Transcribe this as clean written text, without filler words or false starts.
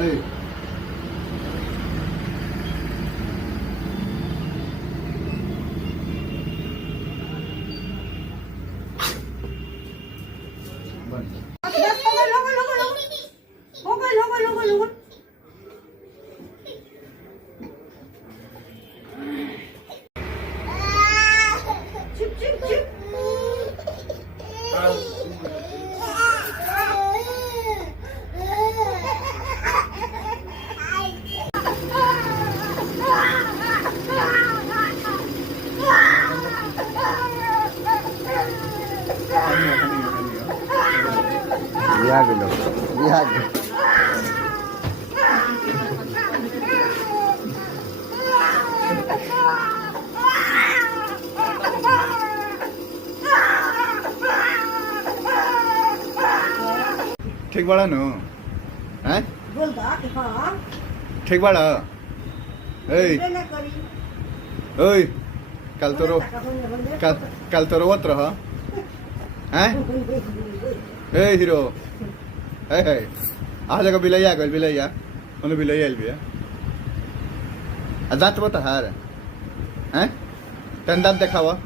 ए Diaglo. Diaglo. ठीक बड़ा नु हैं बोल दा हां ठीक बड़ा ए ओय कल तो रो कल तो रोवत रह हैं ए हीरो ए आ जगह बिलैया गइल बिलैया ओने बिलैया आइल बिया आ दांत बता हार हैं तन दांत देखावा